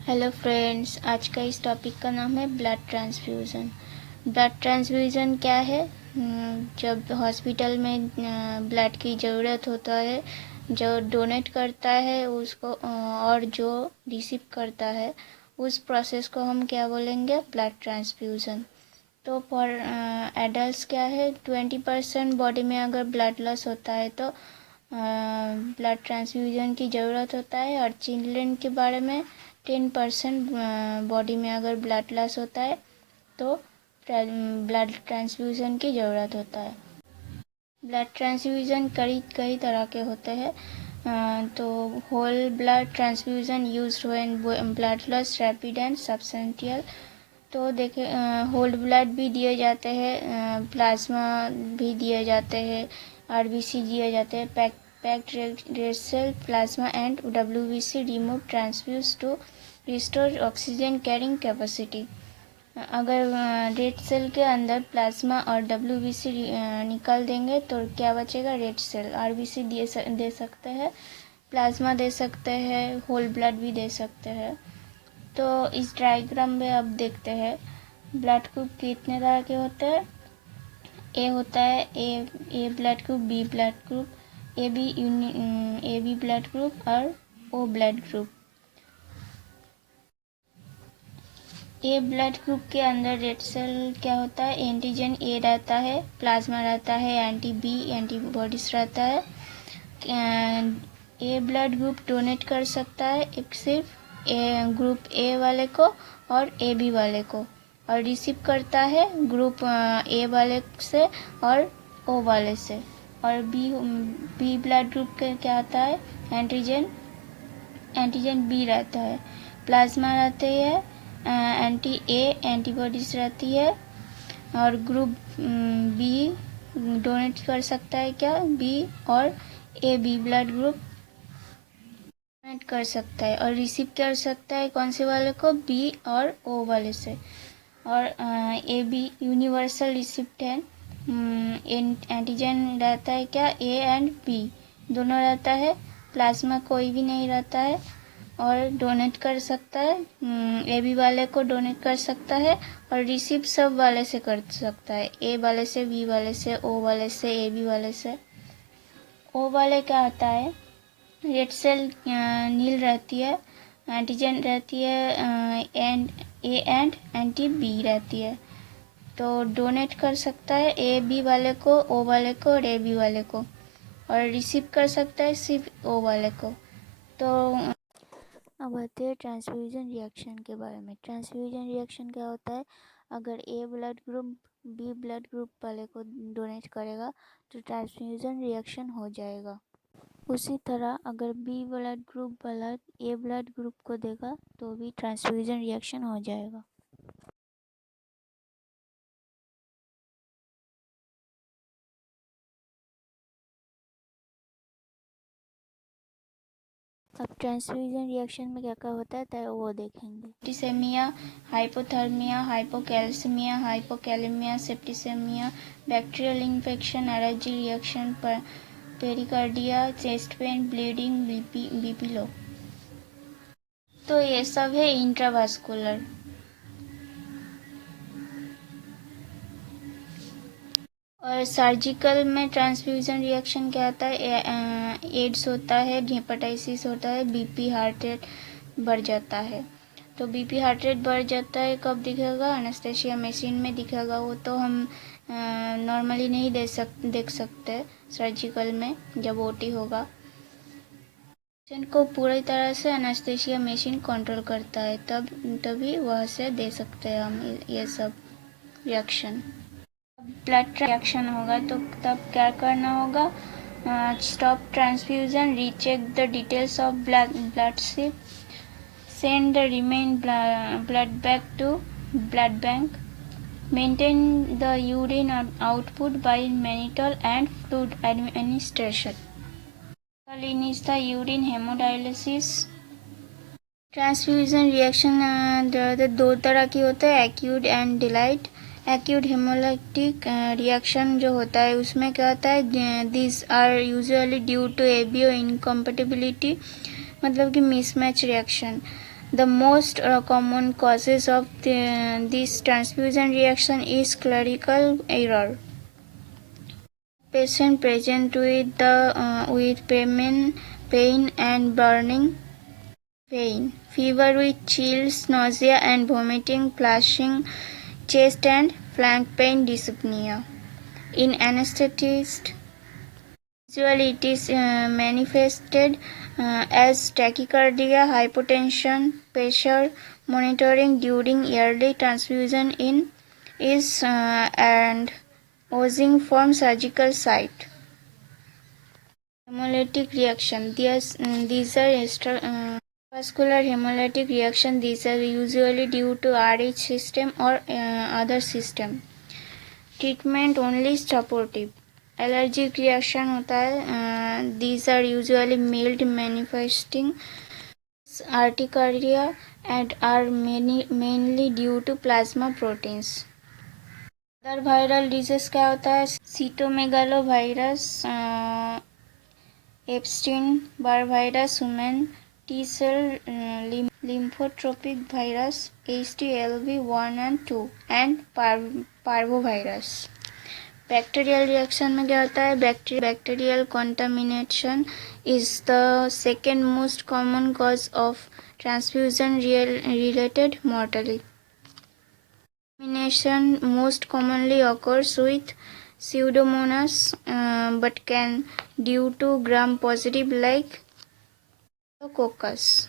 Hello friends, आज का इस टॉपिक का नाम है ब्लड ट्रांसफ्यूज़न। ब्लड ट्रांसफ्यूज़न क्या है? जब हॉस्पिटल में ब्लड की ज़रूरत होता है, जो डोनेट करता है उसको और जो रिसीव करता है उस प्रोसेस को हम क्या बोलेंगे? Blood transfusion. तो फॉर एडल्ट क्या है, 20% बॉडी में अगर ब्लड लॉस होता है तो ब्लड ट्रांसफ्यूजन की ज़रूरत होता है। और चिल्ड्रन के बारे में 10% बॉडी में अगर ब्लड लॉस होता है तो ब्लड ट्रांसफ्यूजन की ज़रूरत होता है। ब्लड ट्रांसफ्यूजन कई तरह के होते हैं। तो whole blood transfusion used when blood loss rapid and substantial. तो देखे होल ब्लड भी दिए जाते हैं, प्लाज्मा भी दिए जाते हैं, आरबीसी दिए जाते हैं, packed red cell plasma and WBC remove transfuse to restore oxygen carrying capacity. अगर रेड सेल के अंदर प्लाज्मा और डब्ल्यूबीसी निकाल देंगे तो क्या बचेगा? Red cell. आरबीसी दे सकते हैं, प्लाज्मा दे सकते हैं, होल ब्लड भी दे सकते हैं। तो इस डायग्राम में अब देखते हैं ब्लड ग्रुप कितने तरह के होते हैं। ए होता है A blood group, B blood group, A B blood group और O blood group. A blood group के अंदर रेड सेल क्या होता है? एंटीजन ए रहता है, प्लाज्मा रहता है, एंटी बी एंटीबॉडीज रहता है। ए ब्लड ग्रुप डोनेट कर सकता है एक सिर्फ ग्रुप ए वाले को और ए बी वाले को, और रिसीव करता है ग्रुप ए वाले से और ओ वाले से। और बी ब्लड ग्रुप के क्या आता है? एंटीजन बी रहता है, प्लाज्मा रहते हैं, एंटी ए एंटीबॉडीज रहती है, और ग्रुप बी डोनेट कर सकता है क्या? बी और A B blood group donate कर सकता है और रिसीव कर सकता है कौन से वाले को? बी और ओ वाले से। और A B universal recipient, antigen रहता है क्या? ए एंड बी दोनों रहता है, प्लाज्मा कोई भी नहीं रहता है, और डोनेट कर सकता है, ए बी वाले को डोनेट कर सकता है और रिसीव सब वाले से कर सकता है, ए वाले से, बी वाले से, ओ वाले से, ए बी वाले से। ओ वाले क्या आता है? रेड सेल नील रहती है, एंटीजन रहती है and A and anti B रहती है। तो डोनेट कर सकता है ए बी वाले को, ओ वाले को और ए बी वाले को, और रिसीव कर सकता है सिर्फ ओ वाले को। तो अब आते हैं ट्रांसफ्यूजन रिएक्शन के बारे में। ट्रांसफ्यूजन रिएक्शन क्या होता है? अगर A blood group B blood group वाले को डोनेट करेगा तो ट्रांसफ्यूजन रिएक्शन हो जाएगा। उसी तरह अगर बी ब्लड ग्रुप वाला ए ब्लड ग्रुप को देगा तो भी ट्रांसफ्यूजन रिएक्शन हो जाएगा। अब ट्रांसफ्यूजन रिएक्शन में क्या क्या होता है तो वो देखेंगे। Septicaemia, hypothermia, hypocalcaemia, hypokalemia, septicaemia, bacterial infection, allergy reaction, पेरिकार्डिया, chest pain, bleeding, BP low. तो ये सब है इंट्रावास्कुलर। और सर्जिकल में ट्रांसफ्यूजन रिएक्शन क्या होता है? एड्स होता है, हेपेटाइटिस होता है, बीपी हार्ट रेट बढ़ जाता है। तो बीपी हार्ट रेट बढ़ जाता है कब दिखेगा? एनेस्थीसिया मशीन में दिखेगा। वो तो हम नॉर्मली नहीं देख सकते सर्जिकल में, जब ओटी होगा। पेशेंट को पूरी तरह से एनेस्थीसिया मशीन कंट्रोल करता है, तभी वह से दे सकते हैं हम ये सब रिएक्शन। ब्लड रिएक्शन होगा तो तब क्या करना होगा? Stop transfusion, recheck the details of blood slip, send the remain blood back to blood bank, maintain the urine output by mannitol and fluid administration. is the urine haemodialysis. Transfusion reaction दो तरह की होता है, acute and delayed. Acute haemolytic reaction जो होता है उसमें क्या होता है? This are usually due to ABO incompatibility, मतलब कि mismatch reaction. The most common causes of this transfusion reaction is clerical error. Patient present with pain and burning pain, fever with chills, nausea and vomiting, flushing, chest and flank pain, dyspnea. In anesthetist, usually it is manifested as tachycardia, hypotension, pressure monitoring during yearly transfusion and oozing from surgical site. Hemolytic reaction. These are vascular hemolytic reaction. These are usually due to RH system or other system. Treatment only supportive. Allergic reaction होता है. These are usually mild, manifesting urticaria and are mainly due to plasma proteins. Other viral disease क्या होता है? Cytomegalovirus, Epstein Barr virus, human T cell lymphotropic virus, HTLV-1 and 2 and parvovirus. Bacterial reaction में क्या होता है? Bacterial contamination is the second most common cause of transfusion related mortality. Contamination most commonly occurs with Pseudomonas but can due to gram positive like Staphylococcus.